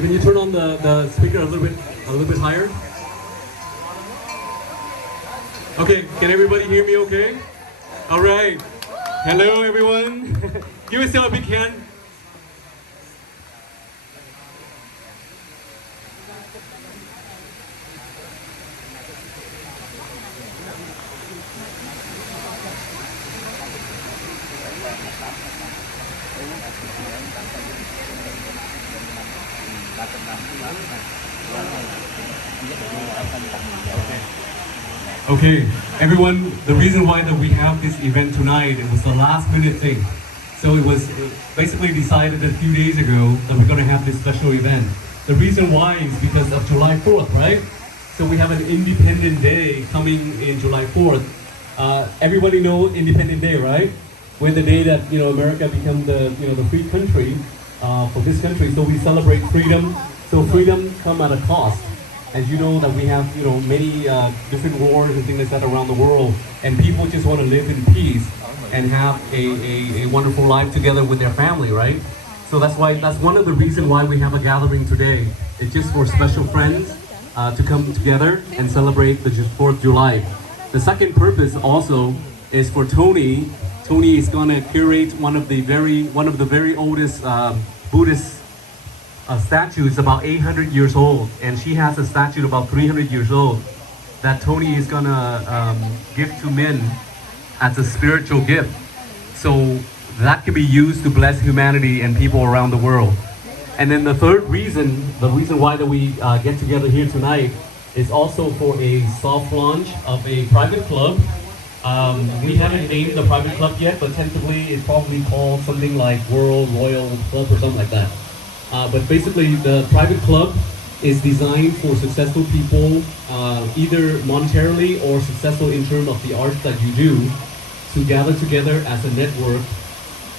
Can you turn on the speaker a little bit higher? Okay, can everybody hear me okay? All right. Hello everyone. Give yourself a big hand. Okay, everyone, the reason why that we have this event tonight, it was a last minute thing. So it was basically decided a few days ago that we're going to have this special event. The reason why is because of July 4th, right? So we have an Independent Day coming in July 4th. Everybody know Independent Day, right? When the day that, America became the free country for this country. So we celebrate freedom. So freedom come at a cost. As you know that we have many different wars and things like that around the world, and people just want to live in peace and have a wonderful life together with their family, right? So that's one of the reasons why we have a gathering today. It's just for special friends to come together and celebrate the 4th of July. The second purpose also is for Tony. Tony is gonna curate one of the very oldest Buddhist statue. Is about 800 years old, and she has a statue about 300 years old that Tony is gonna give to men as a spiritual gift. So that can be used to bless humanity and people around the world. And then the third reason, why that we get together here tonight is also for a soft launch of a private club. We haven't named the private club yet, but tentatively it's probably called something like World Royal Club or something like that. But basically, the private club is designed for successful people, either monetarily or successful in terms of the arts that you do, to gather together as a network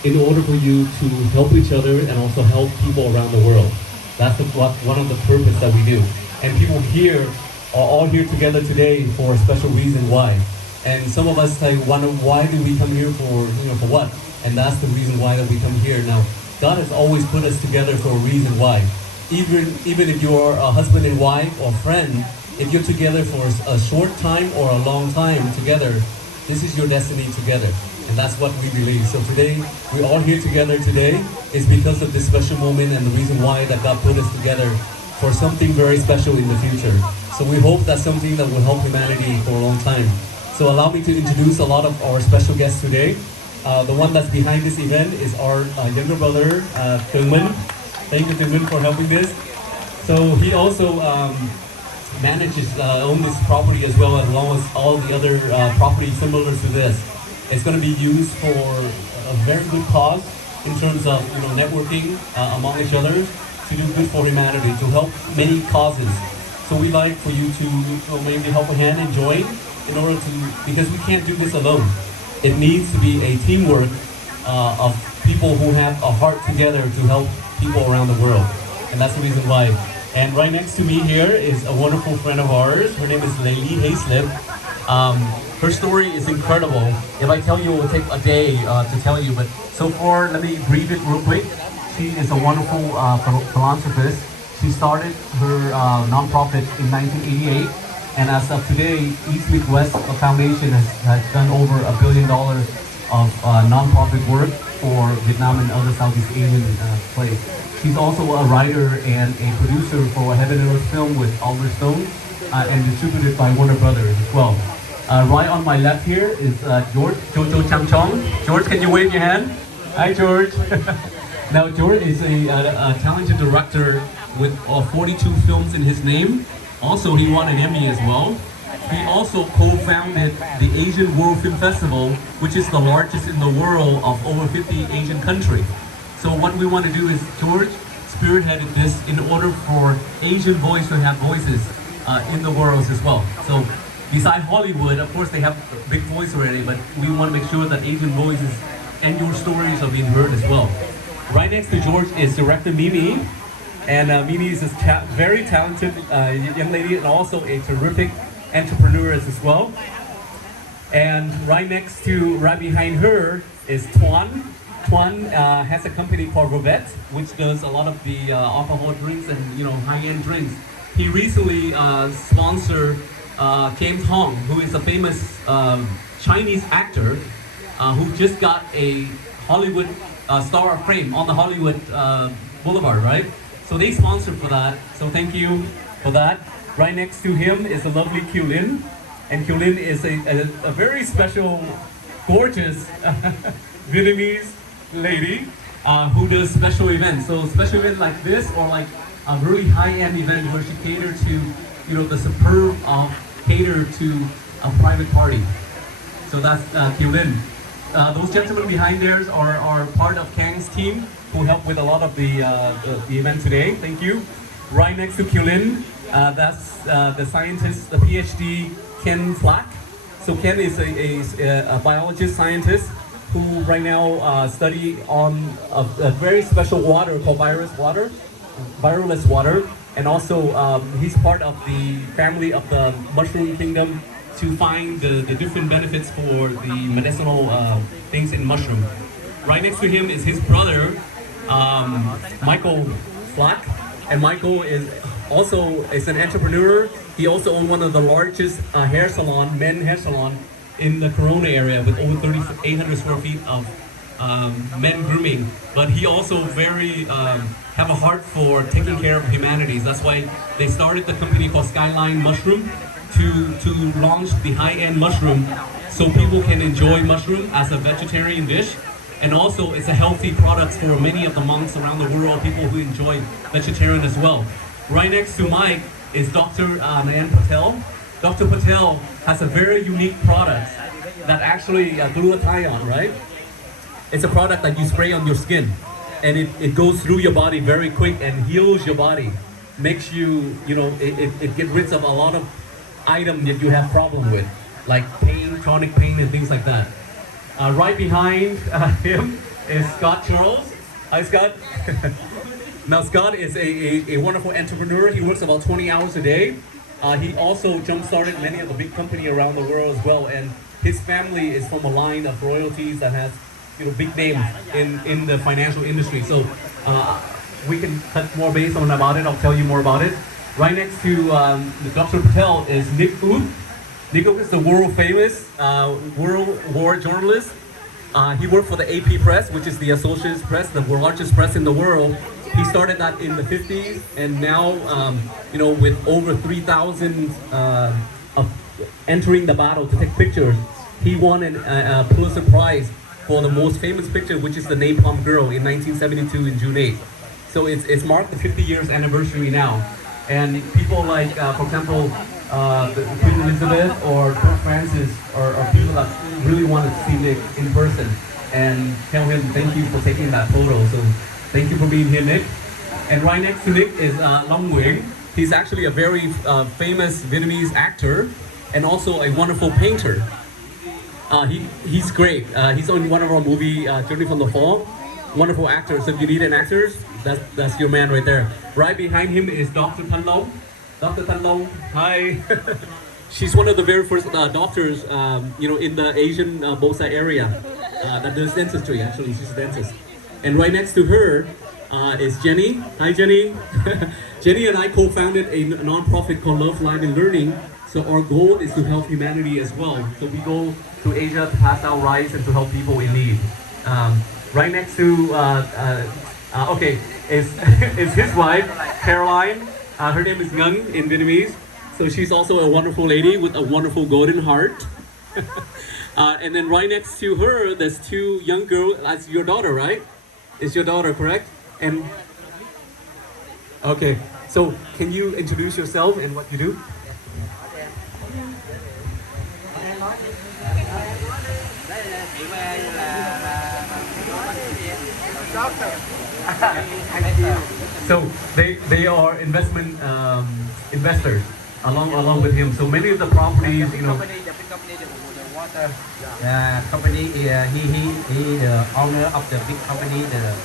in order for you to help each other and also help people around the world. That's one of the purpose that we do. And people here are all here together today for a special reason why. And some of us wonder, why do we come here for what? And that's the reason why that we come here now. God has always put us together for a reason why. Even if you're a husband and wife or friend, if you're together for a short time or a long time together, this is your destiny together. And that's what we believe. So today, we're all here together today is because of this special moment and the reason why that God put us together for something very special in the future. So we hope that's something that will help humanity for a long time. So allow me to introduce a lot of our special guests today. The one that's behind this event is our younger brother, Thurman. Thank you, Thurman, for helping this. So he also owns this property as well, as long as all the other properties similar to this. It's going to be used for a very good cause in terms of networking among each other, to do good for humanity, to help many causes. So we like for you to maybe help a hand and join in order to, because we can't do this alone. It needs to be a teamwork of people who have a heart together to help people around the world. And that's the reason why. And right next to me here is a wonderful friend of ours. Her name is Laylee Hayslip. Her story is incredible. If I tell you, it will take a day to tell you. But so far, let me brief it real quick. She is a wonderful philanthropist. She started her nonprofit in 1988. And as of today, East Midwest Foundation has done over $1 billion of nonprofit work for Vietnam and other Southeast Asian places. She's also a writer and a producer for a Heaven and Earth film with Oliver Stone and distributed by Warner Brothers as well. Right on my left here is George Cham Chong. George, can you wave your hand? Hi, George. Now, George is a talented director with 42 films in his name. Also, he won an Emmy as well. He also co-founded the Asian World Film Festival, which is the largest in the world of over 50 Asian countries. So what we want to do is, George spearheaded this in order for Asian voice to have voices in the world as well. So besides Hollywood, of course they have a big voice already, but we want to make sure that Asian voices and your stories are being heard as well. Right next to George is director Mimi. And Mimi is a very talented young lady and also a terrific entrepreneur as well. And right behind her is Tuan. Tuan has a company called Rovet, which does a lot of the alcohol drinks and high-end drinks. He recently sponsored James Hong, who is a famous Chinese actor who just got a Hollywood star of fame on the Hollywood Boulevard, right? So they sponsored for that. So thank you for that. Right next to him is the lovely Kulin, and Kulin is a very special, gorgeous Vietnamese lady who does special events. So special event like this, or like a really high-end event where she cater to, the superb cater to a private party. So that's Kulin. Those gentlemen behind there are part of Kang's team who helped with a lot of the event today. Thank you. Right next to Kulin, that's the scientist, the PhD Ken Flack. So Ken is a biologist scientist who right now study on a very special water called virus water, and also he's part of the family of the mushroom kingdom to find the different benefits for the medicinal things in mushroom. Right next to him is his brother, Michael Flack, and Michael is an entrepreneur. He also owns one of the largest men's hair salon in the Corona area with over 3,800 square feet of men grooming. But he also have a heart for taking care of humanity. That's why they started the company called Skyline Mushroom to launch the high-end mushroom so people can enjoy mushroom as a vegetarian dish. And also it's a healthy product for many of the monks around the world, people who enjoy vegetarian as well. Right next to Mike is Dr. Nayan Patel. Dr. Patel has a very unique product that actually glutathione, right? It's a product that you spray on your skin, and it goes through your body very quick and heals your body. Makes you, it gets rid of a lot of items that you have problem with, like pain, chronic pain and things like that. Right behind him is Scott Charles. Hi, Scott. Now, Scott is a wonderful entrepreneur. He works about 20 hours a day. He also jump-started many of the big companies around the world as well. And his family is from a line of royalties that has, big names in the financial industry. So we can touch more base on about it. I'll tell you more about it. Right next to the Dr. Patel is Nick Oud. Nick Oud is the world-famous World War journalist. He worked for the AP Press, which is the Associated Press, the largest press in the world. He started that in the 50s, and now, with over 3,000 of entering the battle to take pictures, he won a Pulitzer Prize for the most famous picture, which is the Napalm Girl in 1972 in June 8th. So it's marked the 50 years anniversary now. And people like, for example, Queen Elizabeth or Pope Francis are people that really want to see Nick in person and tell him thank you for taking that photo. So thank you for being here, Nick. And right next to Nick is Long Nguyen. He's actually a very famous Vietnamese actor and also a wonderful painter. He's great. He's on one of our movie, Journey from the Fall. Wonderful actor. So if you need an actor, that's your man right there. Right behind him is Dr. Tan Long. Dr. Tan Long, hi. She's one of the very first doctors, in the Asian Bosa area that does dentistry. Actually, she's a dentist. And right next to her is Jenny. Hi, Jenny. Jenny and I co-founded a non-profit called Love, Life, and Learning. So our goal is to help humanity as well. So we go to Asia to pass out rice and to help people in need. Right next to, is his wife, Caroline. Her name is Ngung in Vietnamese. So she's also a wonderful lady with a wonderful golden heart. And then right next to her, there's two young girls. That's your daughter, right? It's your daughter, correct? And okay, so can you introduce yourself and what you do? So they are investment investors along with him. So many of the properties, company, he the owner of the big company, the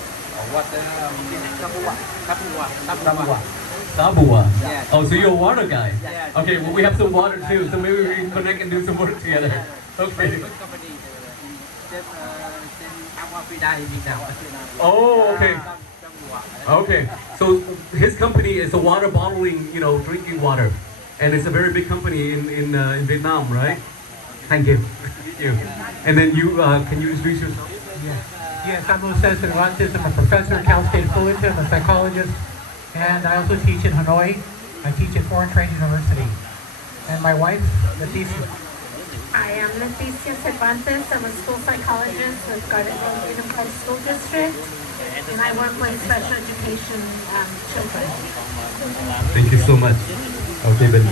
water, Sabua. Yeah. Oh, so you're a water guy? Yeah. Okay, well we have some water too, so maybe we can connect and do some work together. Okay. company, coffee day in Vietnam. Oh, okay. Okay. So his company is a water bottling, drinking water, and it's a very big company in Vietnam, right? Thank you. Thank you. And then you can you introduce yourself? Yes, I'm Lucas Cervantes. I'm a professor at Cal State Fullerton. I'm a psychologist, and I also teach in Hanoi. I teach at Foreign Trade University. And my wife, Leticia. Hi, I'm Leticia Cervantes. I'm a school psychologist with Garden Grove Unified School District, and I work with special education children. Thank you so much. Okay, Ben.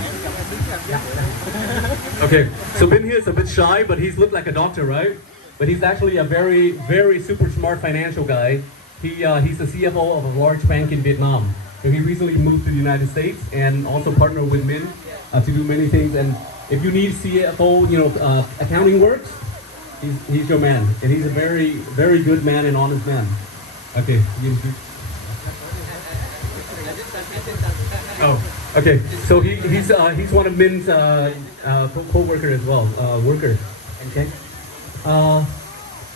Okay, so Ben here is a bit shy, but he's looked like a doctor, right? But he's actually a very, very super smart financial guy. He's the CFO of a large bank in Vietnam. So he recently moved to the United States and also partnered with Min to do many things. And if you need CFO, accounting works, he's your man. And he's a very, very good man and honest man. Okay. Oh, okay. So he's one of Min's co-worker as well, worker. Okay.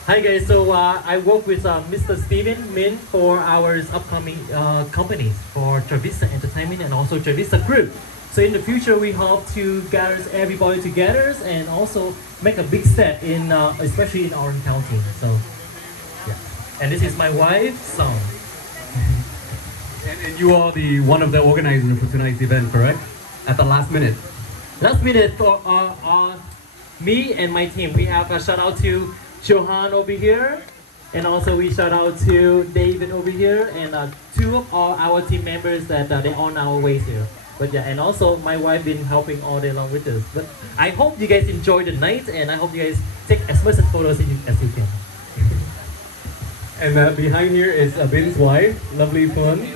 Hi guys, so I work with Mr. Steven Min for our upcoming companies for Travista Entertainment and also Travista Group. So in the future, we hope to gather everybody together and also make a big step in, especially in our county. So, yeah. And this is my wife, Song. And you are one of the organizers for tonight's event, correct? At the last minute. Last minute for me and my team. We have a shout out to Johan over here, and also we shout out to David over here, and two of our team members that they're on our way here. But yeah, and also my wife been helping all day long with us. But I hope you guys enjoy the night, and I hope you guys take as much photos as you can. And behind here is Ben's wife, lovely Phun.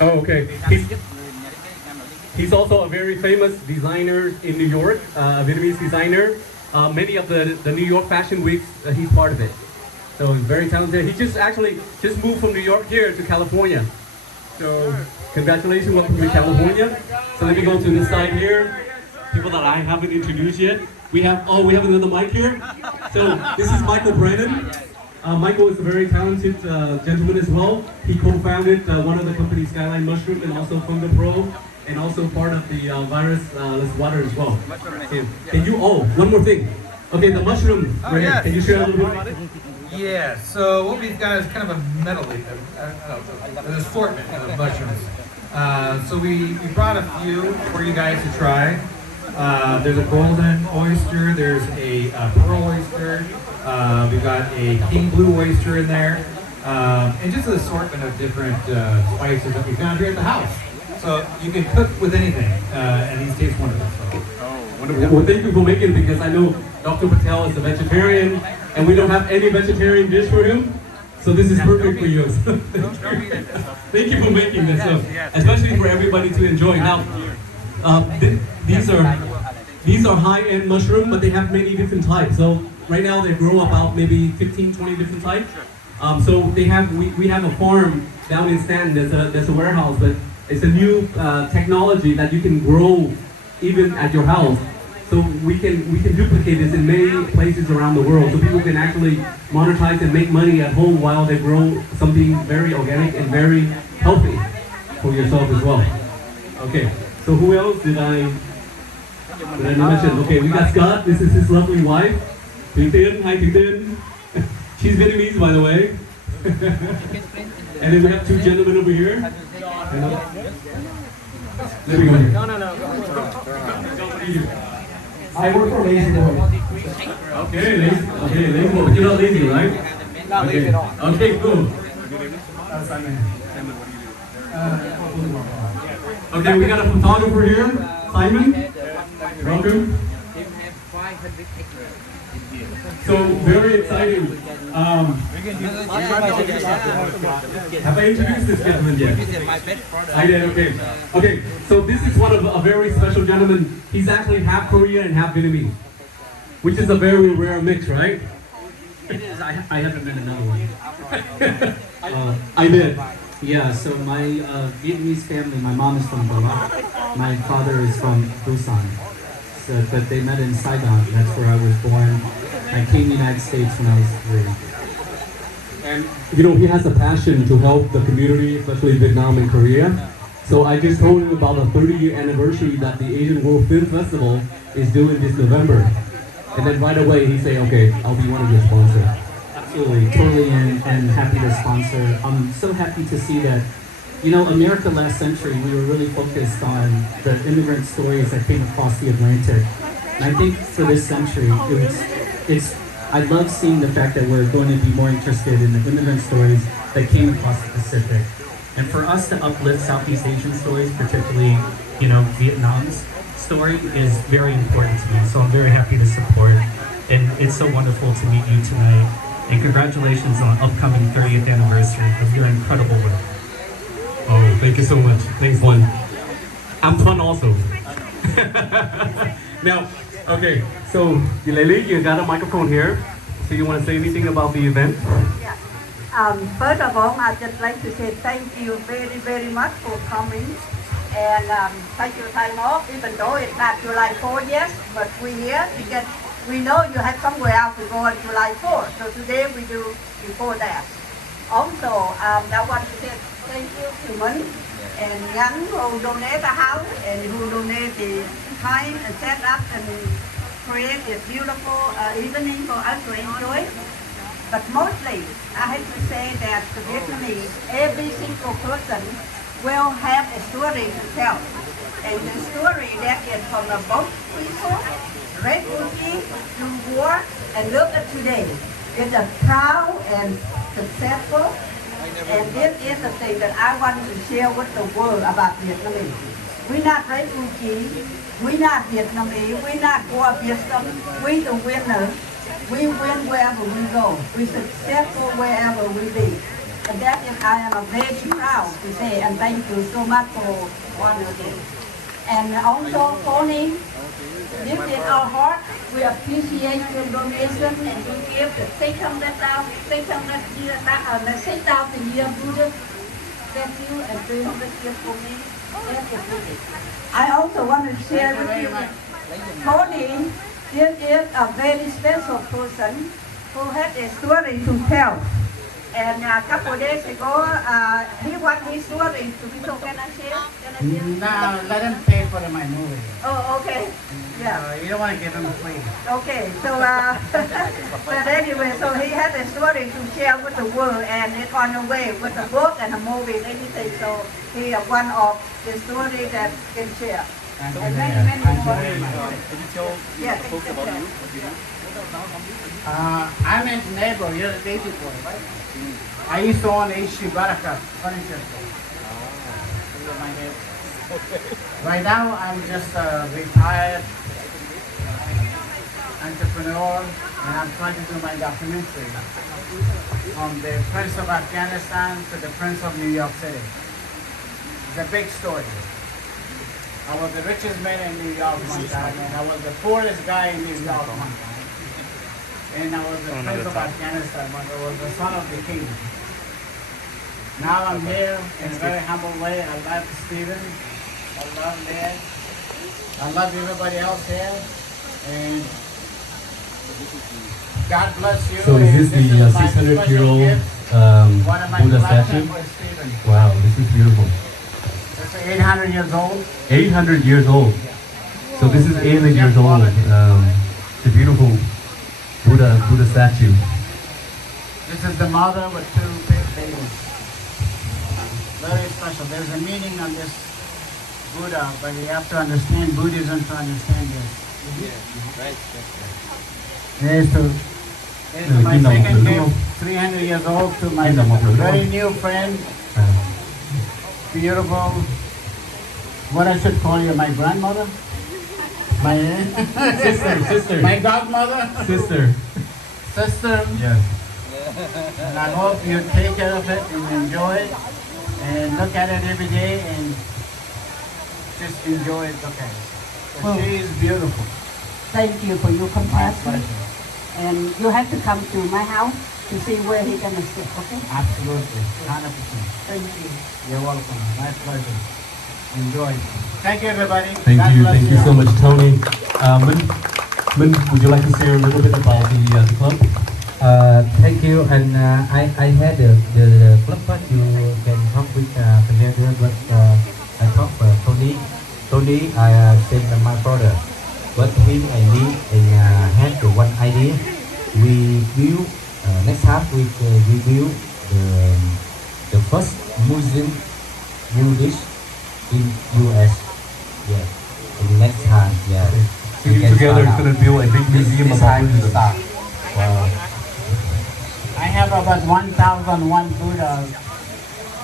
Oh, okay. He's also a very famous designer in New York, a Vietnamese designer. Many of the New York Fashion Weeks, he's part of it. So he's very talented. He just moved from New York here to California. So congratulations, welcome to California. So let me go to this side here. People that I haven't introduced yet. We have another mic here. So this is Michael Brennan. Michael is a very talented gentleman as well. He co-founded one of the companies, Skyline Mushroom, and also Fungo Pro, and also part of the virus-less water as well. Can you, one more thing. Okay, the mushroom, right here. Can you share a little bit about it? Yeah, so what we've got is kind of a medley, an assortment of mushrooms. So we brought a few for you guys to try. There's a golden oyster, there's a pearl oyster, we've got a king blue oyster in there, and just an assortment of different spices that we found here at the house. So you can cook with anything, and these taste wonderful. So. Well, thank you for making it, because I know Dr. Patel is a vegetarian, and we don't have any vegetarian dish for him. So this is perfect for you. Thank you for making this, especially for everybody to enjoy. Now, these are high-end mushroom, but they have many different types. So right now they grow about maybe 15, 20 different types. So we have a farm down in Stanton. There's a warehouse, but it's a new technology that you can grow even at your house. So we can duplicate this in many places around the world, so people can actually monetize and make money at home while they grow something very organic and very healthy for yourself as well. Okay, so who else did I not mention? Okay, we got Scott. This is his lovely wife, Thủy Tiên. Hi, Thủy Tiên. She's Vietnamese, by the way. And then we have two gentlemen over here. There we go. No. What do you do? I work for Lazy Boy. Okay, lazy boy. But you're not lazy, right? Not lazy at all. Okay, cool. Simon. Okay, we got a photographer here, Simon. Welcome. So very exciting. Have I introduced this gentleman yet? I did. Okay. Okay. So this is one of a very special gentleman. He's actually half Korean and half Vietnamese, which is a very rare mix, right? It is. I haven't been another one. I did. Yeah, so my Vietnamese family, my mom is from Bangkok. My father is from Busan. So but they met in Saigon. That's where I was born. I came to the United States when I was 3. And you know, he has a passion to help the community, especially Vietnam and Korea. So I just told him about the 30-year anniversary that the Asian World Film Festival is doing this November. And then right away he say, okay, I'll be one of your sponsors. Absolutely, totally in, and happy to sponsor. I'm so happy to see that, you know, America last century, we were really focused on the immigrant stories that came across the Atlantic. And I think for this century, I love seeing the fact that we're going to be more interested in the immigrant stories that came across the Pacific. And for us to uplift Southeast Asian stories, particularly, you know, Vietnam's story is very important to me. So I'm very happy to support. And it's so wonderful to meet you tonight. And congratulations on upcoming 30th anniversary of your incredible work. Oh, thank you so much. Thanks, Juan. I'm fun also. Now, okay, so Laylee, you got a microphone here. So you want to say anything about the event? Yeah. First of all, I'd just like to say thank you very, very much for coming. And take your time off, even though it's not July 4 yet, but we're here because we know you have somewhere else to go on July 4. So today we do before that. Also, I want to say thank you to Minh and Yang who donate the house and who donate the time and set up and create a beautiful evening for us to enjoy. But mostly, I have to say that the Vietnamese, every single person will have a story to tell. And the story that is from the boat people, refugees, to war, and look at today. It's a proud and successful. And this is the thing that I want to share with the world about Vietnamese. We're not refugees, we're not Vietnamese, we're not war victims, we're the winners. We win wherever we go. We're successful wherever we be. And that is, I am very proud to say, and thank you so much for honoring this. And also, Tony, deep in our heart, we appreciate your donation and you give the 6,000 year Buddha statue and 300 years for me. That is really. I also want to share with you, Tony, this is a very special person who has a story to tell. And a couple of days ago, he wants his story to be told. Can I share? No, let him pay for my movie. Oh, okay. Yeah. You don't want to give him free. Okay, so, but anyway, so he has a story to share with the world, and it's on the way with the book and the movie and everything. So he is one of the stories that can share. And many more. Yes. I'm his neighbor. You're a Daisy boy, right? I used to own H.C. Baraka furniture store. You're my neighbor. Right now, I'm just a retired entrepreneur, and I'm trying to do my documentary from the Prince of Afghanistan to the Prince of New York City. It's a big story. I was the richest man in New York one time, and I was the poorest guy in New York one time. And I was the Prince of Afghanistan, but I was the son of the king. Now I'm here in a very humble way. I love Stephen. I love Ned. I love everybody else here. And God bless you. So is this the my 600-year-old one of my Buddha collection statue? for Stephen. Wow, this is beautiful. It's 800 years old. 800 years old. So this is 800 years old. It's a beautiful Buddha statue. This is the mother with two big babies. Very special. There's a meaning on this Buddha, but you have to understand Buddhism to understand this. Here's to my second gift, 300 years old, to my very new friend, beautiful, what I should call you, my grandmother? My Sister. my godmother? Sister. Sister. Yes. And I hope you take care of it and enjoy it and look at it every day and just enjoy it. Okay. So she is beautiful. Thank you for your My compassion. pleasure. And you have to come to my house to see where he's going to sit, okay? Absolutely. 100%. Thank you. You're welcome. My pleasure. enjoy. Thank you, everybody. Thank God you. bless Thank you so much, Tony. Min, would you like to say a little bit about the club? Thank you, and I had the club, but you can talk with together, but I talk Tony. Tony, I send my brother, but him I need and had the one idea. We will next half we will the first museum Buddhist in US. Yeah, in next time. Yeah. So you together are going to build a big museum about Buddhism. Wow. I have about 1,001 Buddhas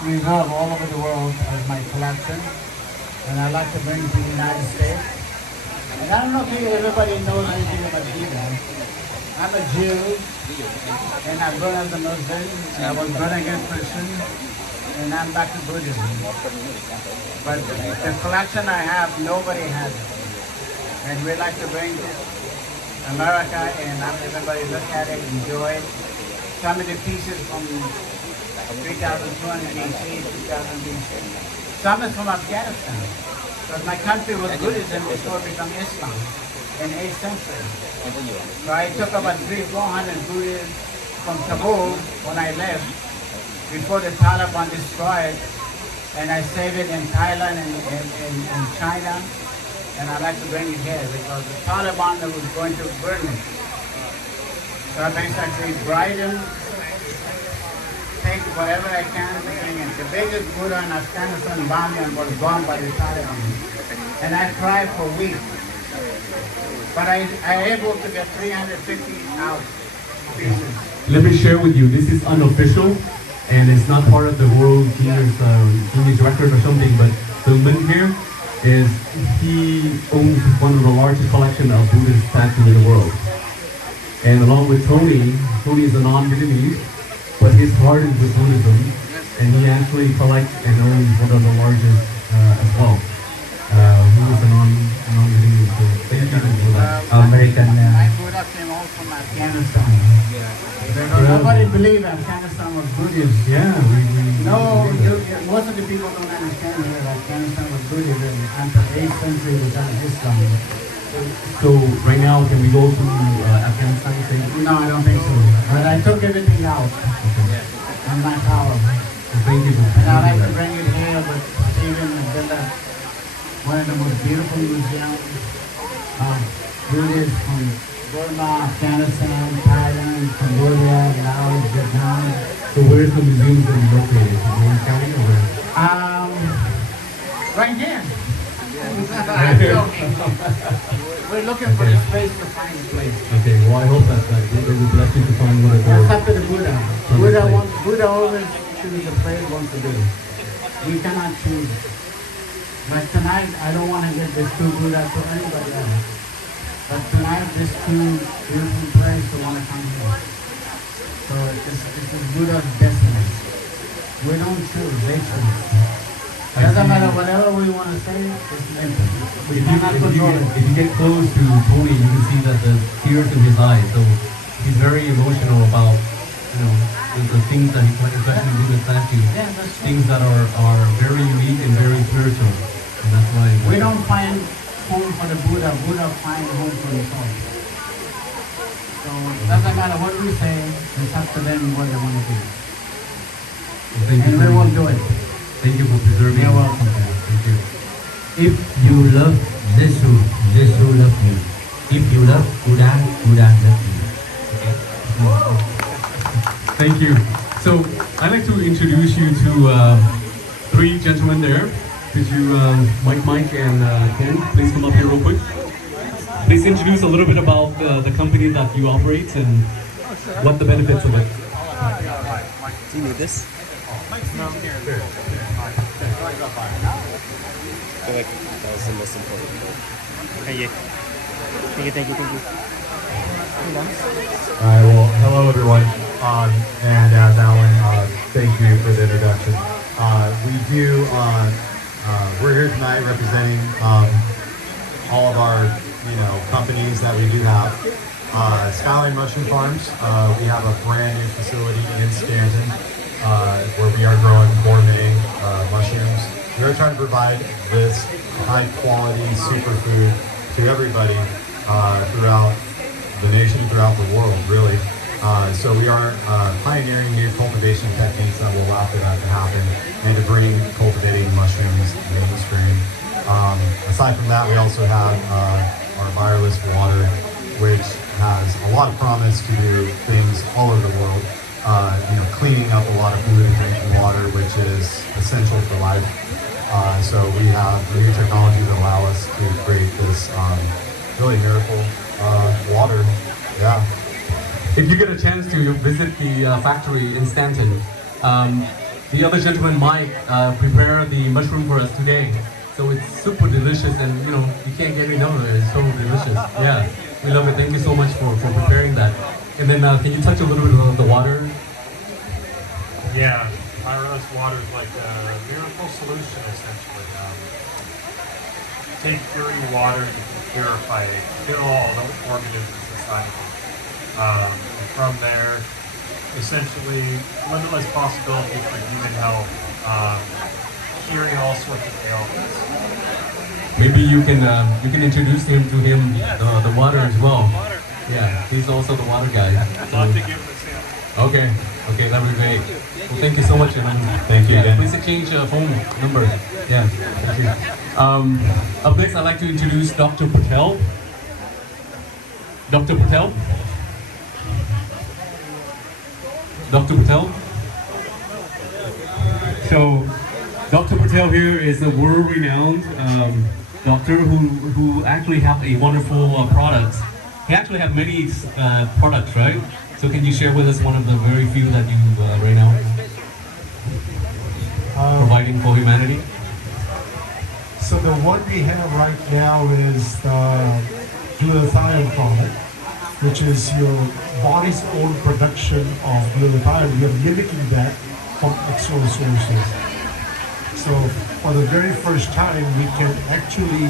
reserved all over the world as my collection, and I like to bring to the United States. And I don't know if everybody knows anything about Buddha. I'm a Jew, and I'm born as a Muslim, and I was born again Christian, and I'm back to Buddhism. But the collection I have, nobody has it. And we like to bring to America and have everybody look at it, enjoy it. Some of the pieces from 3,200 BC, 2000 BC. Some is from Afghanistan. Because my country was Buddhism before it became Islam in 8th century. So I took about 300-400 Buddhists from Kabul when I left, before the Taliban destroyed, and I saved it in Thailand and in China. And I like to bring it here because the Taliban was going to burn it. So I basically bribe them, take whatever I can to bring it. The biggest Buddha in Afghanistan, Bamiyan, was bombed by the Taliban. And I cried for weeks. But I able to get 350 out pieces. Let me share with you, this is unofficial and it's not part of the World Guinness record or something, but the link here is he owns one of the largest collection of Buddhist statues in the world. And along with Tony is a non-Vietnamese, but his heart is with Buddhism, and he actually collects and owns one of the largest as well. He was a non-Vietnamese, so thank you for that. American. My Buddha came all from Afghanistan. Nobody believed Afghanistan was Buddhist. Yeah, No, most of the people don't understand that Afghanistan was Buddhism until 8th century it was Islam. So right now, can we go to Afghanistan? No, I don't think so. But I took everything out. I'm not power. Thank you. And I like to bring it here, but Stephen and Bella, one of the most beautiful museums. Buddhists from Burma, Afghanistan, Thailand, Cambodia, Laos, Vietnam. So where is the museum going to be located? In Maine County or where? Right here. We're looking for a space to find a place. Okay, well I hope that they will bless you to find one of those. That's up to the Buddha. Buddha always chooses the place he wants to be. We cannot choose. Like tonight, I don't want to give this two Buddha to anybody else. But tonight, this two beautiful place they want to come here. So this is Buddha's destiny. We don't choose, they choose. Doesn't matter whatever we want to say, it's meant to be. We cannot control it. If you get close to Tony, you can see that the tears in his eyes. So he's very emotional about, the things that he collects, especially Buddha statues. Yeah, that's true. Things that are very unique and very spiritual. And that's why We don't find home for the Buddha. Buddha finds home for himself. So it doesn't matter what we say, it's up to them what they want to do. Thank you. And we will do it. Thank you for preserving. You're welcome. Thank you. If you love Jesus, Jesus love you. If you love Buddha, Buddha love you. Okay. Thank you. So I'd like to introduce you to three gentlemen there. Could you, Mike, and Ken, please come up here real quick. Please introduce a little bit about the company that you operate and what the benefits of it. Do you need this? No, here. I feel like that was the most important thing. Thank you. Thank you. Alright, well, hello everyone, and as Alan, thank you for the introduction. We're here tonight representing all of our, companies that we do have. Skyline Mushroom Farms, we have a brand new facility in Stanton where we are growing gourmet mushrooms. We're try to provide this high quality superfood to everybody throughout the nation, throughout the world, really. So we are pioneering new cultivation techniques that will allow for that to happen and to bring cultivating mushrooms mainstream. Aside from that, we also have our wireless water, which has a lot of promise to do things all over the world. Cleaning up a lot of polluted drinking water, which is essential for life. So we have new technology that allow us to create this really miracle water. Yeah. If you get a chance to visit the factory in Stanton, the other gentleman, Mike, prepared the mushroom for us today. So it's super delicious, and you can't get enough of it. It's so delicious. Yeah, we love it. Thank you so much for preparing that. And then can you touch a little bit on the water? Yeah, wireless water is like a miracle solution, essentially. Take dirty water, you can purify it, kill all the organisms inside of it. And from there, essentially, limitless possibilities for human health, curing all sorts of ailments. Maybe you can introduce him to the water as well. Yeah, he's also the water guy. I'd love to give him a sample. Okay, that would be great. Well, thank you so much, Evan. Thank you again. Please exchange phone number. Yeah, thank you. Up next, I'd like to introduce Dr. Patel. Dr. Patel? Dr. Patel? So, Dr. Patel here is a world-renowned doctor who actually have a wonderful product. He actually have many products, right? So can you share with us one of the very few that you right now providing for humanity? So the one we have right now is the glutathione product, which is your body's own production of glutathione. We are mimicking that from external sources. So for the very first time, we can actually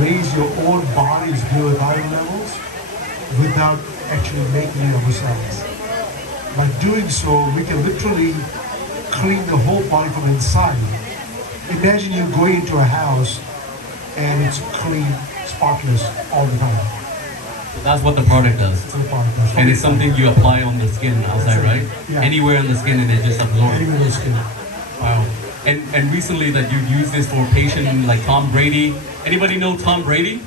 raise your own body's glutathione levels without actually making it ourselves. By doing so, we can literally clean the whole body from inside. Imagine you going into a house and it's clean, spotless all the time. So that's what the product does. And it's something you apply on the skin outside, right? Yeah. Anywhere on the skin and it just absorbs. Anywhere on the skin. Wow. And recently that you used this for a patient like Tom Brady. Anybody know Tom Brady?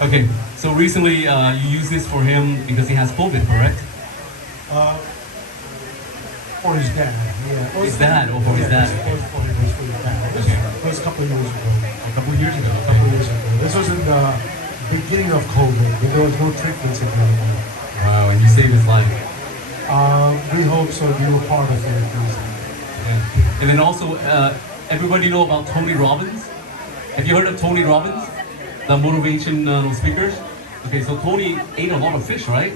Okay, so recently you used this for him because he has COVID, correct? For his dad, yeah. His dad, or for his dad? For his dad. This was a couple of years ago. A couple of years ago? A couple of years ago. This was in the beginning of COVID, when there was no treatments available. Wow, and you saved his life. We hope so. We were part of it. And then also, everybody know about Tony Robbins? Have you heard of Tony Robbins? The motivation speakers? Okay, so Tony ate a lot of fish, right?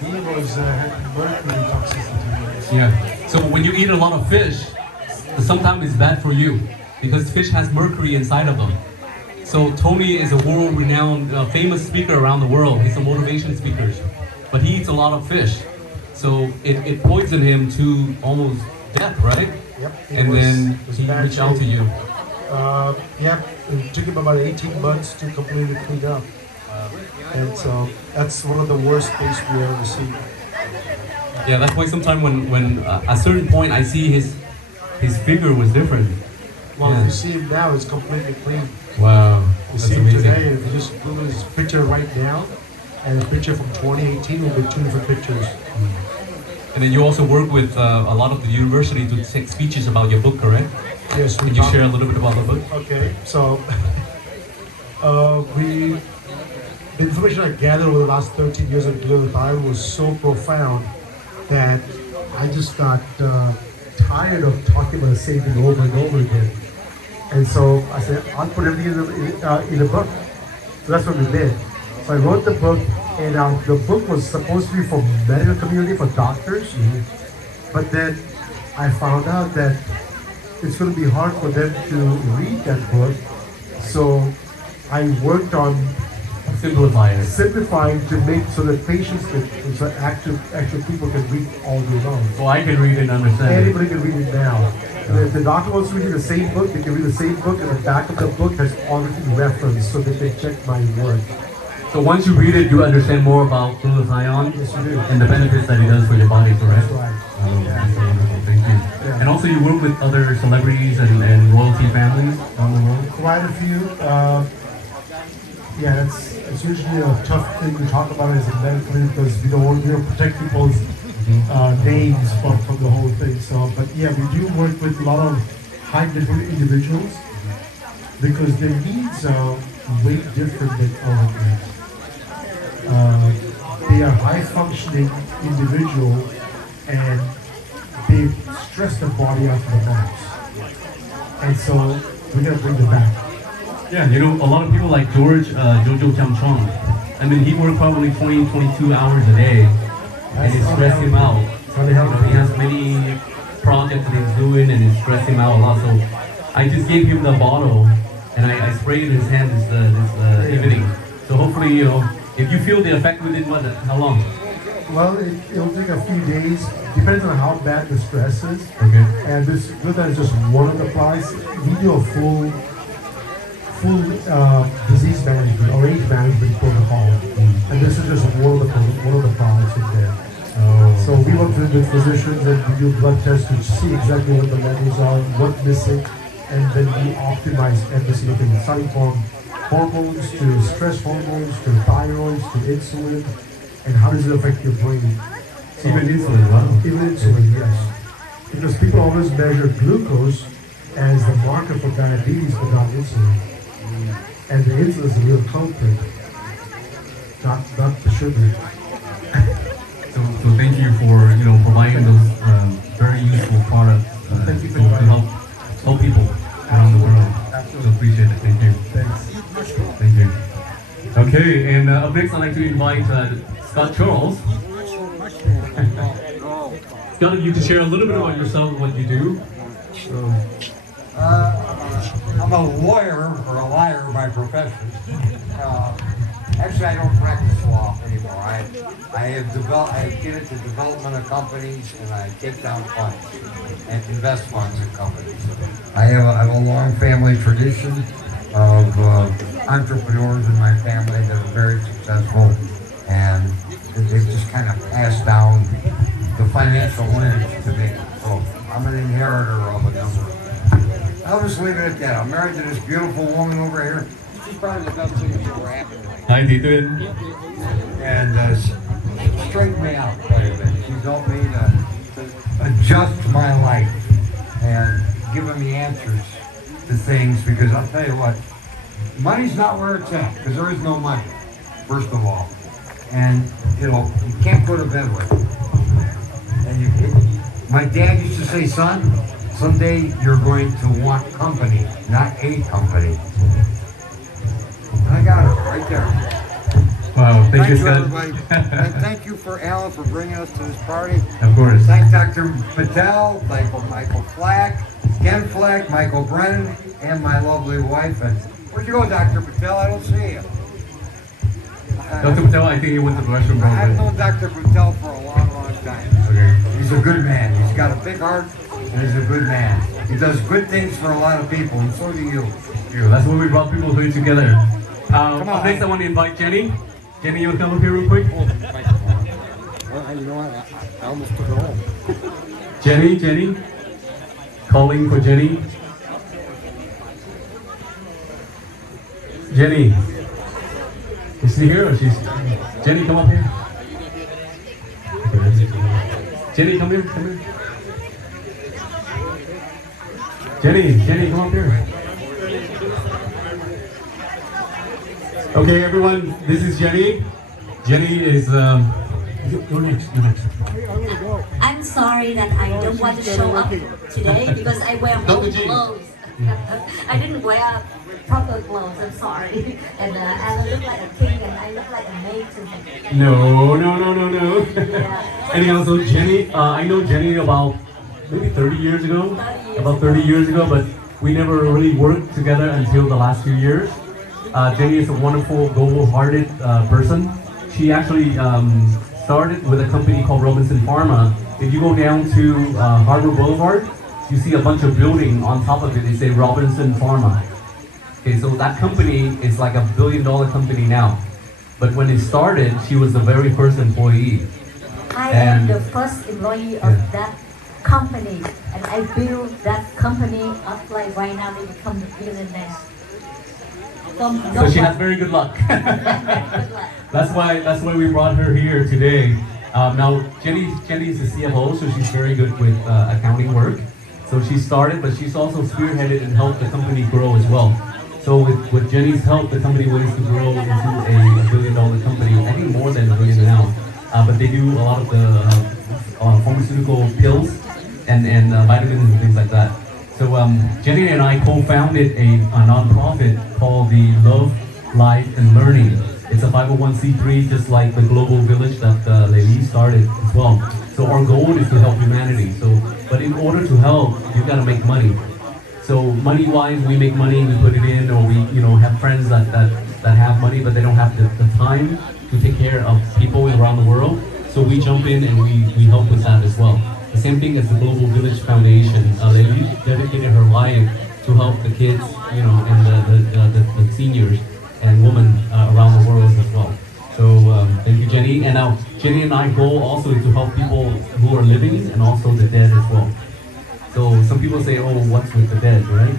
He was mercury toxicity. Yeah. So when you eat a lot of fish, sometimes it's bad for you because fish has mercury inside of them. So Tony is a world-renowned, famous speaker around the world. He's a motivation speaker, but he eats a lot of fish. So it poisoned him to almost death, right? Yep. And then he reached out to you. Yep. It took him about 18 months to completely clean up. And so that's one of the worst cases we ever seen. Yeah, that's why sometimes when at a certain point I see his figure was different. Well, Yeah. if you see him now, it's completely clean. Wow, You that's see him amazing. today, if you just Google his picture right now, and the picture from 2018 will be two different pictures. And then you also work with a lot of the university to take speeches about your book, correct? Yes. Can you share a little bit about the book? Okay, so the information I gathered over the last 13 years of glutathione was so profound that I just got tired of talking about the same thing over and over again. And so I said, I'll put everything in a book. So that's what we did. So I wrote the book, and the book was supposed to be for medical community, for doctors. But then I found out that it's going to be hard for them to read that book. So I worked on simplifying to make so that patients can, so actual people can read all day long. So I can read it and understand it. Anybody can read it now. And if the doctor wants to read the same book, they can read the same book, and the back of the book has everything referenced so they can check my work. So once you read it, you understand more about glutathione and the benefits that it does for your body, correct? That's right. Oh, that's so wonderful. Thank you. Yeah. And also you work with other celebrities and royalty families around the world? Quite a few. Yeah, it's usually a tough thing to talk about as a medical because we don't want to protect people's names from the whole thing. So, but yeah, we do work with a lot of high net worth individuals because their needs are way different than our needs. They are high functioning individual and they stress their body out to the max. And so we're gonna bring them back. Yeah, you know, a lot of people like George Jojo Chang. I mean, he worked probably 20, 22 hours a day and it stressed him out. You know, he has many projects that he's doing and it stressed him out a lot. So I just gave him the bottle and I sprayed it in his hand this evening. So hopefully, you know, if you feel the effect within how long? Well, it'll take a few days. Depends on how bad the stress is. Okay. And this glutathione is just one of the products. We do a full disease management or age management protocol, and this is just one of the products in there. So we work with physicians and we do blood tests to see exactly what the levels are, what's missing, and then we optimize every single thing, starting from hormones to stress hormones to thyroids to insulin, and how does it affect your brain? So, Even insulin, wow. Even insulin, yes. Because people always measure glucose as the marker for diabetes, but not insulin. And the insulin is a real culprit, not the sugar. So thank you for, you know, providing those very useful products Thank you for to help people around the world. So appreciate it. Thank you. Thanks. Thank you. Okay, and up next I'd like to invite Scott Charles. Scott, you can share a little bit about yourself and what you do. I'm a lawyer, or a liar by profession. Actually, I don't practice law anymore. I get into development of companies, and I take down funds and invest funds in companies. I have a long family tradition of entrepreneurs in my family that are very successful, and they've just kind of passed down the financial lineage to me. So I'm an inheritor of a number of things. I'll just leave it at that. I'm married to this beautiful woman over here. She's probably the best thing that's ever happened to me. Hi, Ethan. And she straightened me out quite a bit. She's helped me to adjust my life and given me answers to things, because I'll tell you what, money's not where it's at, because there is no money, first of all. And, you know, you can't go to bed with it. And my dad used to say, son, someday you're going to want company, not a company. And I got it right there. Wow, thank you, Scott. Everybody. And thank you for Alan for bringing us to this party. Of course. Thank Dr. Patel, Michael Flack, Ken Flack, Michael Brennan, and my lovely wife. And where'd you go, Dr. Patel? I don't see you. Dr. Patel, I think he went to the restroom. I've known Dr. Patel for a long, long time. Okay. He's a good man. He's got a big heart, and he's a good man. He does good things for a lot of people, and so do you. That's what we brought people here together. Up next, I want to invite Jenny. Jenny, you want to come up here real quick? Well, you know what? I almost took it home. Jenny. Calling for Jenny. Jenny. Is she here or she's... Jenny, come up here. Jenny, come here. Jenny, come up here. Okay, everyone, this is Jenny. Jenny is... You're next. I'm sorry that I don't want to show up today because I wear home clothes. I didn't wear proper clothes, I'm sorry. And I look like a king and I look like a maid today. No. Yeah. Anyhow, so Jenny, I know Jenny about maybe 30 years ago. About 30 years ago, but we never really worked together until the last few years. Jenny is a wonderful, global-hearted person. She actually started with a company called Robinson Pharma. If you go down to Harbor Boulevard, you see a bunch of building on top of it. They say Robinson Pharma. Okay, so that company is like $1 billion company now. But when it started, she was the very first employee. I am the first employee of that company, and I built that company up like right now they become the billionaires. So she has very good luck. That's why we brought her here today. Now Jenny is the CFO, so she's very good with accounting work. So she started, but she's also spearheaded and helped the company grow as well. So with Jenny's help, the company was to grow into a $1 billion company. I think more than $1 billion now. But they do a lot of the pharmaceutical pills and vitamins and things like that. So Jenny and I co-founded a non-profit called the Love, Life, and Learning. It's a 501c3, just like the Global Village that Laylee started as well. So our goal is to help humanity. But in order to help, you gotta make money. So money-wise, we make money, we put it in, or we have friends that have money, but they don't have the time to take care of people around the world. So we jump in and we help with that as well. The same thing as the Global Village Foundation. Laylee dedicated her life to help the kids, and the seniors and women around the world as well. So thank you, Jenny. And now Jenny and I goal also is to help people who are living and also the dead as well. So some people say, oh, what's with the dead, right?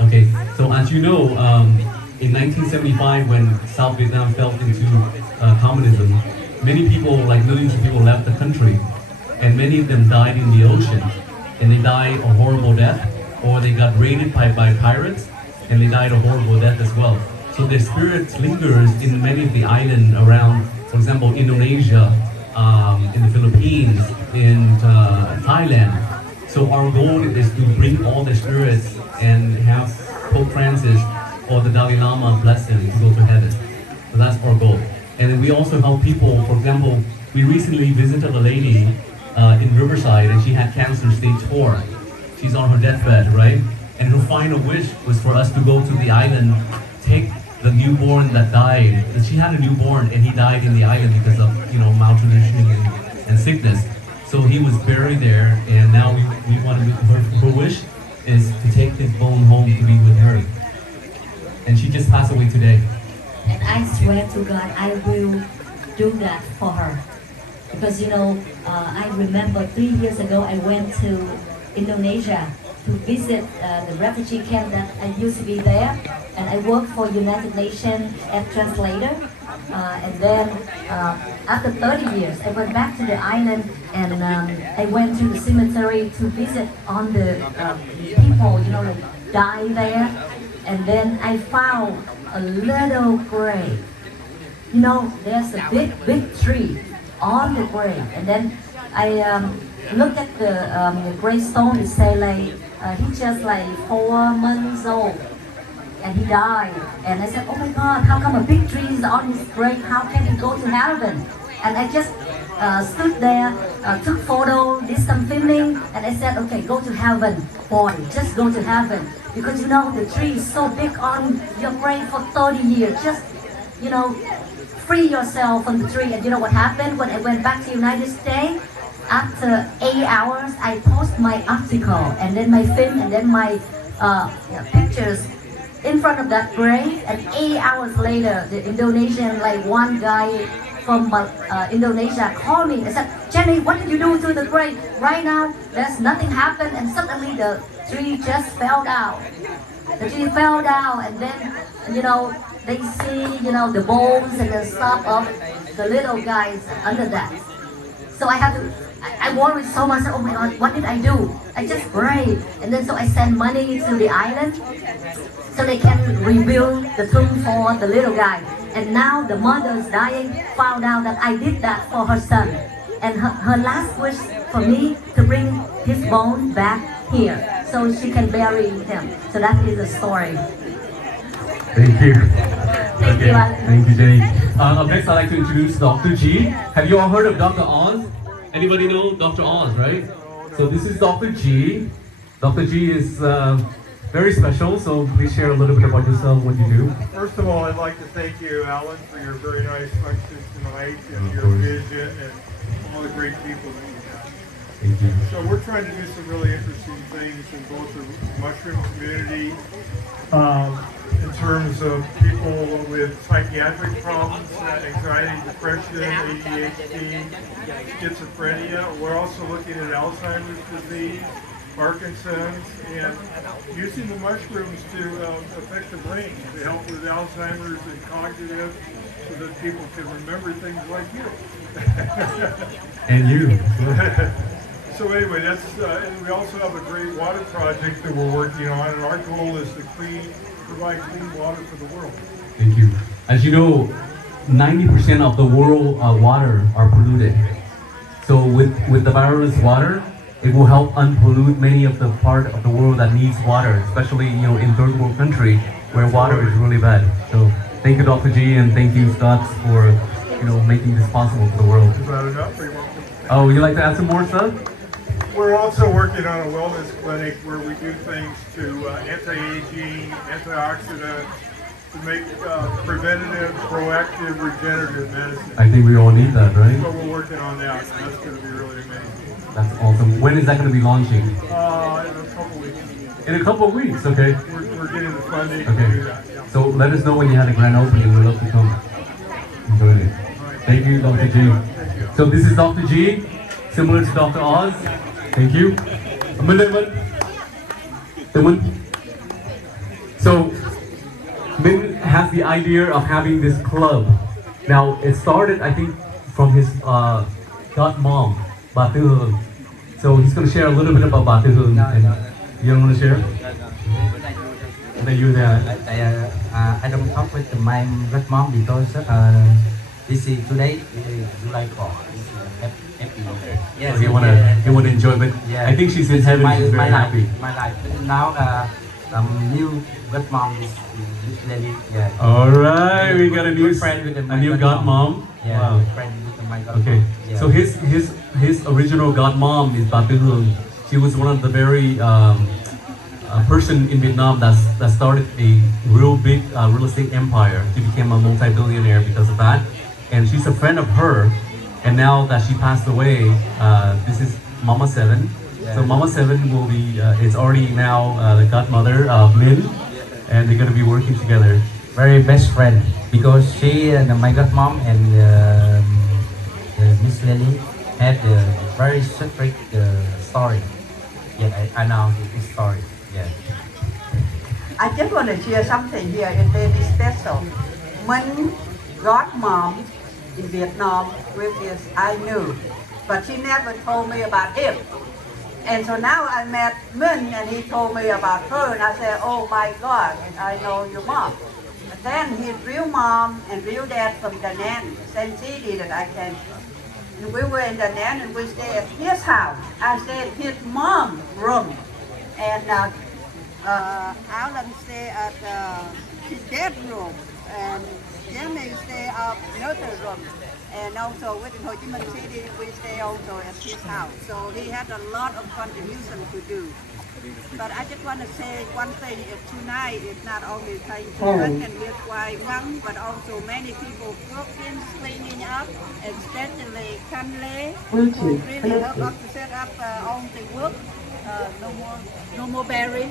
Okay, so as you know, in 1975 when South Vietnam fell into communism, many people, like millions of people, left the country. And many of them died in the ocean. And they died a horrible death, or they got raided by pirates, and they died a horrible death as well. So their spirits lingers in many of the islands around, for example, Indonesia, in the Philippines, in Thailand. So our goal is to bring all the spirits and have Pope Francis or the Dalai Lama bless them to go to heaven. So that's our goal. And then we also help people. For example, we recently visited a lady in Riverside, and she had cancer stage 4. She's on her deathbed, right? And her final wish was for us to go to the island, take the newborn that died. She had a newborn, and he died in the island because of malnutrition and sickness. So he was buried there, and now we want to. Her wish is to take his bone home to be with her. And she just passed away today. And I swear to God, I will do that for her. Because I remember 3 years ago I went to Indonesia to visit the refugee camp that I used to be there, and I worked for United Nations as translator. And then after 30 years, I went back to the island, and I went to the cemetery to visit on the people, die there. And then I found a little grave. There's a big tree on the grave, and then I looked at the gravestone. It say he's just 4 months old, and he died. And I said, oh my God, how come a big tree is on his grave? How can he go to heaven? And I just stood there, took photo, did some filming, and I said, okay, go to heaven, boy, just go to heaven, because the tree is so big on your grave for 30 years. Just free yourself from the tree. And you know what happened when I went back to United States? After 8 hours, I post my article, and then my film, and then my pictures in front of that grave. And 8 hours later, the Indonesian, one guy from Indonesia called me and said, Jenny, what did you do to the grave? Right now, there's nothing happened, and suddenly the tree just fell down. The tree fell down, and then, they see, the bones and the stuff of the little guys under that. So I worried so much. Oh my God, what did I do? I just prayed. And then so I sent money to the island so they can rebuild the tomb for the little guy. And now the mother is dying, found out that I did that for her son. And her last wish for me to bring his bone back here so she can bury him. So that is the story. Thank you. Thank you, Alan. Thank you, Jenny. Up next, I'd like to introduce Dr. G. Have you all heard of Dr. Oz? Anybody know Dr. Oz, right? So this is Dr. G. Dr. G is very special, so please share a little bit about yourself, what you do. First of all, I'd like to thank you, Alan, for your very nice lectures tonight and your vision and all the great people that you have. Thank you. So we're trying to do some really interesting things in both the mushroom community, in terms of people with psychiatric problems, anxiety, depression, ADHD, schizophrenia. We're also looking at Alzheimer's disease, Parkinson's, and using the mushrooms to affect the brain to help with Alzheimer's and cognitive, so that people can remember things like you. And you. So anyway, that's and we also have a great water project that we're working on, and our goal is to provide clean water for the world. Thank you. As you know, 90% of the world water are polluted. So with the virus water, it will help unpollute many of the part of the world that needs water, especially in third world country where water is really bad. So thank you, Dr. G, and thank you, Scott, for making this possible for the world. Is that enough? Or you want Oh, would you like to add some more stuff? We're also working on a wellness clinic where we do things to anti-aging, antioxidants, to make preventative, proactive, regenerative medicine. I think we all need that, right? So we're working on that, and that's going to be really amazing. That's awesome. When is that going to be launching? In a couple weeks. In a couple of weeks, okay. We're getting the funding Okay. to do that. Yeah. So let us know when you have a grand opening. We'd love to come. Enjoy it. Thank you, Dr. G. So this is Dr. G, similar to Dr. Oz. Thank you. So Min has the idea of having this club. Now it started, I think, from his godmom, Bà Tư Hường. So he's going to share a little bit about Bà Tư Hường. You don't want to share? Then you there. I don't talk with my godmom because this is today July 4th. Happy birthday. Yes, so you want to enjoy, but yeah. I think she's in heaven. She's very happy. My life. Now new godmom is Laylee. Yeah. All right, we got a new friend with a new godmom. Yeah, Wow. friend with my godmom. Okay. Yeah. So his original godmom is Bà Tư Hường. She was one of the very person in Vietnam that started a real big real estate empire. She became a multi-billionaire because of that, and she's a friend of her. And now that she passed away, this is Mama Seven. Yeah. So Mama Seven will be is already now the godmother of Min, and they're gonna be working together. Very best friend because she and my godmom and Miss Laylee had a very secret story. Yeah, I know this story. Yeah. I just want to share something here. It's very special. When godmom in Vietnam previous I knew, but she never told me about him. And so now I met Min and he told me about her and I said, oh my God, and I know your mom. But then his real mom and real dad from Da Nang, same city that I came. And we were in Da Nang and we stayed at his house. I stayed at his mom's room. And Alan stayed at his bedroom. And Jamie stay up another room, and also within Ho Chi Minh City we stay also at his house. So he had a lot of contribution to do. But I just want to say one thing: tonight it's not only playing children and with Wai Wang, but also many people cooking, cleaning up, especially Kanle, who really helped us to set up all the work. No more berry,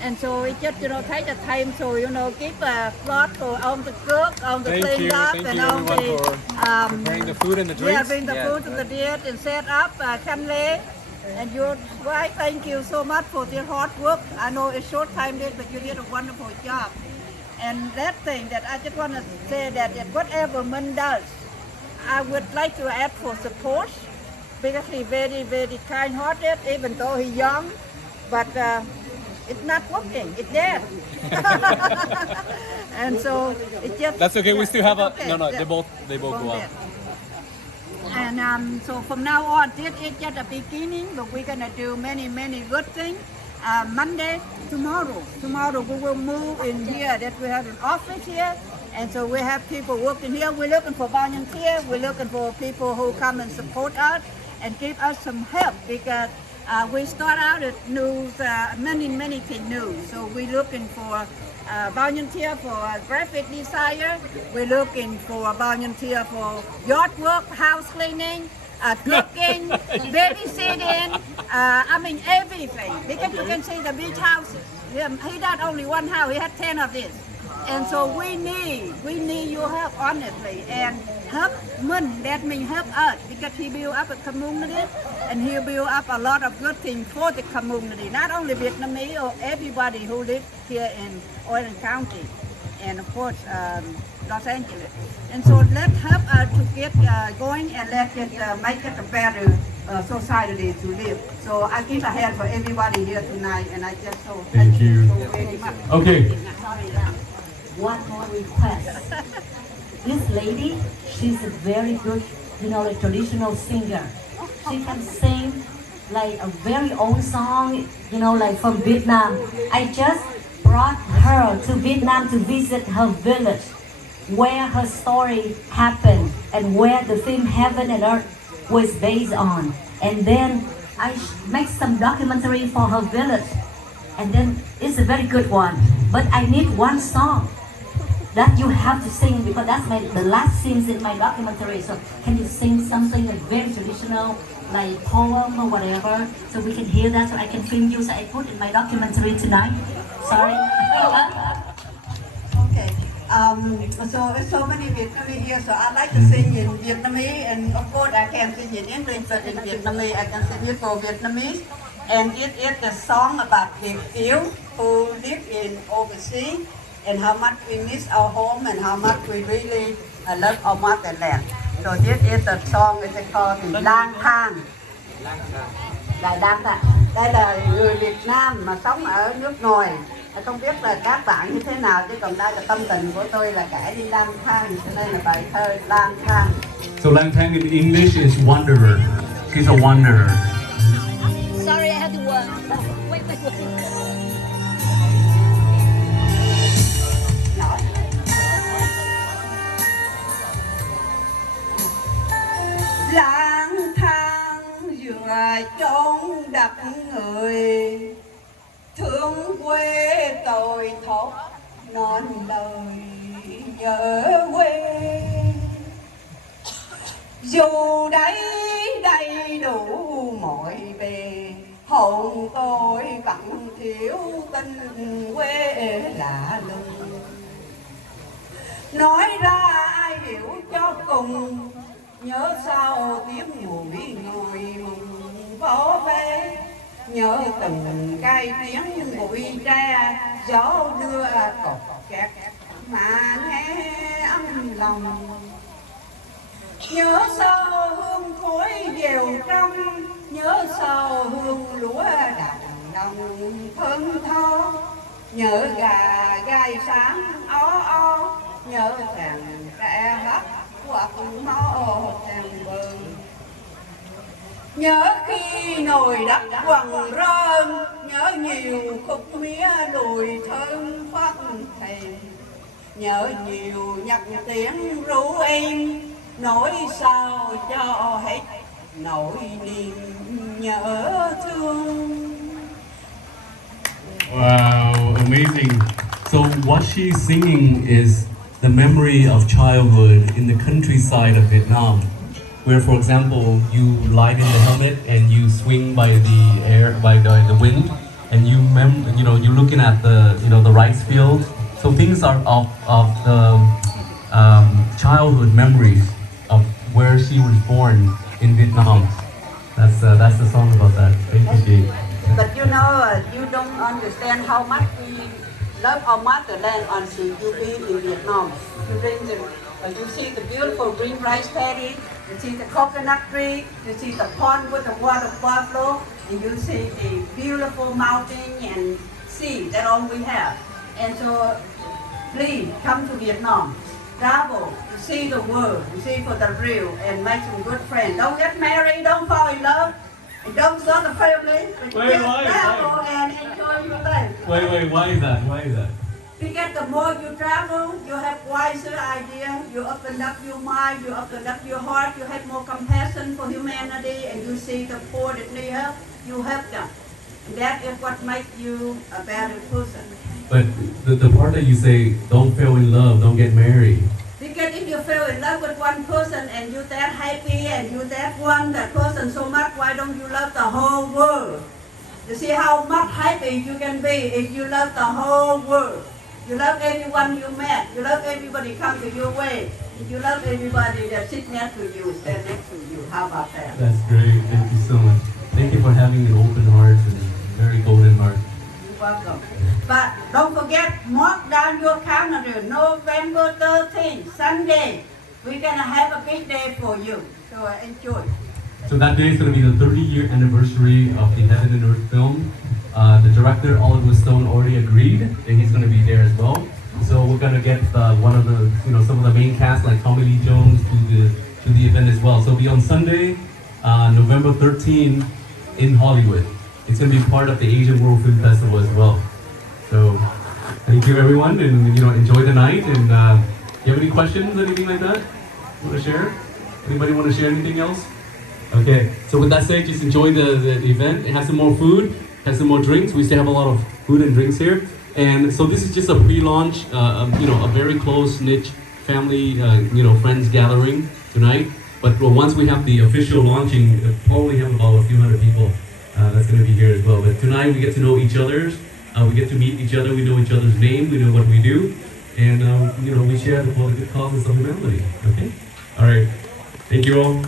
and so it just take the time to keep a plot for on the cook, on the clean up, and on the bring the food and the drinks. Yeah, bring the food and the diet and set up Kanle. And your wife, thank you so much for your hard work. I know it's short time did, but you did a wonderful job. And that thing that I just want to say that whatever Min does, I would like to ask for support. Because he's very, very kind-hearted, even though he's young, but it's not working, it's dead. And so it just... That's okay, we still have a... okay. No, they both go up. And so from now on, this is just a beginning, but we're gonna do many, many good things. Monday, tomorrow we will move in here, that we have an office here. And so we have people working here. We're looking for volunteers, we're looking for people who come and support us and give us some help because we start out at news, many things new. So we're looking for volunteer for graphic designer. We're looking for volunteer for yard work, house cleaning. cooking, babysitting, everything. Because you can see the beach houses. He not only one house, he had 10 of these. And so we need your help, honestly. And help men, that means help us, because he built up a community and he built up a lot of good things for the community, not only Vietnamese or everybody who lives here in Orange County and of course Los Angeles. And so let's help us to get going and let's get, make it a better society to live. So I give a hand for everybody here tonight, and I just so thank you so very much. Okay. One more request. This lady, she's a very good, like traditional singer. She can sing like a very old song, like from Vietnam. I just brought her to Vietnam to visit her village, where her story happened and where the film Heaven and Earth was based on. And then I make some documentary for her village. And then it's a very good one. But I need one song that you have to sing, because that's the last scenes in my documentary. So can you sing something like very traditional, like poem or whatever, so we can hear that, so I can film you, so I put in my documentary tonight. Sorry. Okay. So there's so many Vietnamese here, so I like to sing in Vietnamese, and of course I can sing in English, but in Vietnamese I can sing it for Vietnamese. And it is the song about Việt Kiều who live in overseas, and how much we miss our home and how much we really love our motherland. So this is the song, it's called Lang Thang. Đại Đăng ạ. Đây là người Việt Nam mà sống ở nước ngoài. Không biết là các bạn như thế nào, chứ còn đây là tâm tình của tôi là kể đi lang thang, cho nên là bài thơ Lang Thang. So lang thang in English is wanderer. She's a wanderer. Sorry, I had to work. Wait. Lang thang giữa chốn đất người, thương quê tôi thốt non lời nhớ quê. Dù đây đầy đủ mọi bề, hồn tôi vẫn thiếu tình quê lạ lùng. Nói ra ai hiểu cho cùng, nhớ sao tiếng mùi ngồi mùng vó ve. Nhớ từng cây tiếng bụi tre, gió đưa cột kẹt mà nghe âm lòng. Nhớ sao hương khói dèo trong, nhớ sao hương lúa đàn đồng thơm tho. Nhớ gà gai sáng ó, nhớ thằng trẻ hấp hoặc máu thằng bờ. Nhớ khi nồi đất quằn rơm, nhớ nhiều khúc mía lùi thơm phát thèm. Nhớ nhiều nhạc tiếng ru êm, nỗi sao cho hết nỗi niềm nhớ thương. Wow, amazing. So what she's singing is the memory of childhood in the countryside of Vietnam, where, for example, you lie in the helmet and you swing by the air, by the wind, and you're looking at the rice field. So things are of the childhood memories of where she was born in Vietnam. That's the song about that. Thank you, Jade. But you don't understand how much we love our motherland until you live in Vietnam. You see the beautiful green rice paddy, you see the coconut tree, you see the pond with the water buffalo, and you see the beautiful mountain and sea. That's all we have. And so, please come to Vietnam, travel, to see the world, to see for the real, and make some good friends. Don't get married, don't fall in love, and don't start a family, but travel and enjoy your life. Wait, why is that? Because the more you travel, you have wiser ideas, you open up your mind, you open up your heart, you have more compassion for humanity, and you see the poor that need help, you help them. And that is what makes you a better person. But the part that you say, don't fall in love, don't get married. Because if you fall in love with one person, person and you that happy and you that want that person so much, why don't you love the whole world? You see how much happy you can be if you love the whole world. You love everyone you met. You love everybody come to your way. You love everybody that sit next to you, stand next to you. How about that? That's great. Thank you so much. Thank you for having an open heart and a very golden heart. You're welcome. But don't forget, mark down your calendar. November 13th, Sunday. We're gonna have a big day for you. So enjoy. So that day is going to be the 30-year anniversary of the Heaven and Earth film. The director, Oliver Stone, already agreed that he's going to be there as well. So we're going to get one of the, some of the main cast like Tommy Lee Jones to the event as well. So it'll be on Sunday, November 13th in Hollywood. It's going to be part of the Asian World Film Festival as well. So thank you everyone, and enjoy the night. And you have any questions, anything like that? Want to share? Anybody want to share anything else? Okay, so with that said, just enjoy the event, have some more food, have some more drinks. We still have a lot of food and drinks here. And so this is just a pre-launch, a very close niche family, friends gathering tonight. But once we have the official launching, we'll probably have about a few hundred people that's going to be here as well. But tonight we get to know each other, we get to meet each other, we know each other's name, we know what we do, and we share the good causes of humanity. Okay, all right, thank you all.